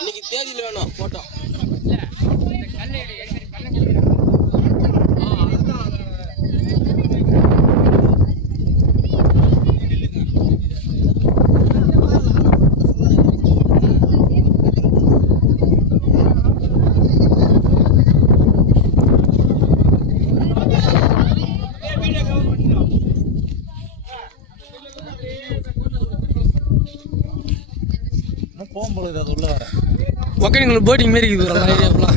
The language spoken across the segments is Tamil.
இன்னைக்கு தேதியில வேணும் போட்டோ. போகும்போது அது உள்ள வர ஒகேனக்கல் போட்டிங் மாரி இருக்குது ஏரியாவுலாம்.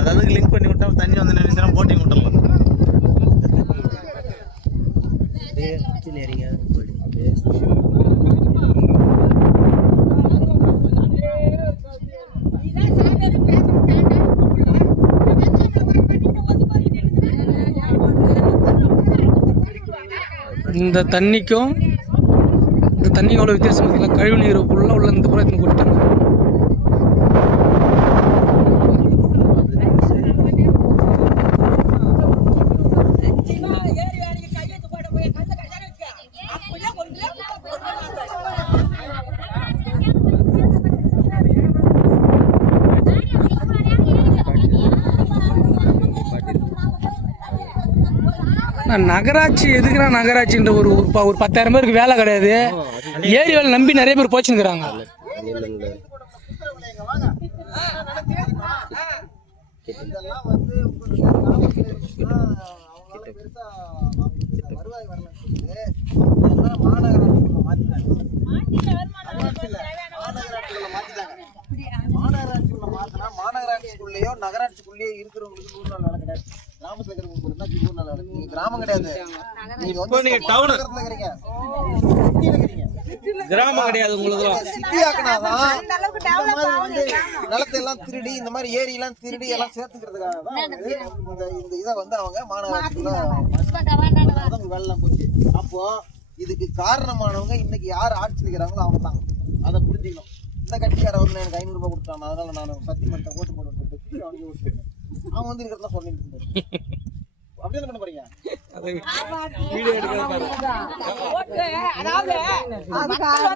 அதாவது லிங்க் பண்ணி விட்டா தண்ணி வந்து நினைச்சா போட்டிங் விட்டலாம். இந்த தண்ணிக்கும் இந்த தண்ணி அவ்வளோ வித்தியாசம் பார்த்தீங்களா? கழிவு நீர் ஃபுல்லாக உள்ள இந்த புறத்தில் கொடுத்தாங்க. நகராட்சி எதுக்குறா? நகராட்சின்ற ஒரு 10,000 பேருக்கு வேலை கிடையாது. ஏரி வேலை நம்பி நிறைய பேர் போச்சுக்கிறாங்க. மாநகராட்சிக்குள்ளேயோ நகராட்சிக்குள்ளேயோ இருக்கிறவங்களுக்கு 100 நாள் வேலை கிடையாது. கிராமத்துல இருக்கிறவங்களுக்கு மட்டும் தான் 100 நாள் வேலை. நீங்க கிராமம் கிடையாது, நீங்க டவுன் இருக்கிறீங்க, கிராமம் கிடையாது. உங்களுக்கு சிட்டி ஆக்கினாதான் நிலத்தை எல்லாம் திருடி இந்த மாதிரி ஏரி எல்லாம் திருடி எல்லாம் சேர்த்துக்கிறதுக்காக தான் இந்த இதை வந்து அவங்க மாநகராட்சிக்குள்ள வெள்ளம் போச்சு. அப்போ இதுக்கு காரணமானவங்க இன்னைக்கு யார் ஆட்சி இருக்கிறாங்களோ அவங்க தான். அதை புரிஞ்சுக்கணும். இந்த கட்சிக்கார வந்து எனக்கு 500 ரூபாய் கொடுத்தாங்க, அதனால நான் சத்தியமன்ட்ட ஓட்டு போட்டு அவனுக்கு ஓட்டு போடுவேன். அவன் வந்து இருக்கிறதா சொல்லிட்டு அப்படியே பண்ண போறீங்க.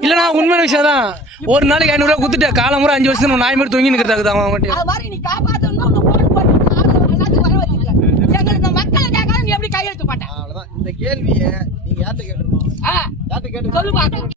இல்லைண்ணா உண்மையான விஷயம் தான். ஒரு நாளைக்கு 500 ரூபா கொடுத்துட்டு காலம் முறை 5 வருஷம் நாய் மாதிரி தொங்கி நிற்கிறதாக்குது அவன் மட்டும். இந்த கேள்வியை நீங்க யார்கிட்ட கேட்டுருக்கோம்? யார்கிட்ட கேட்டு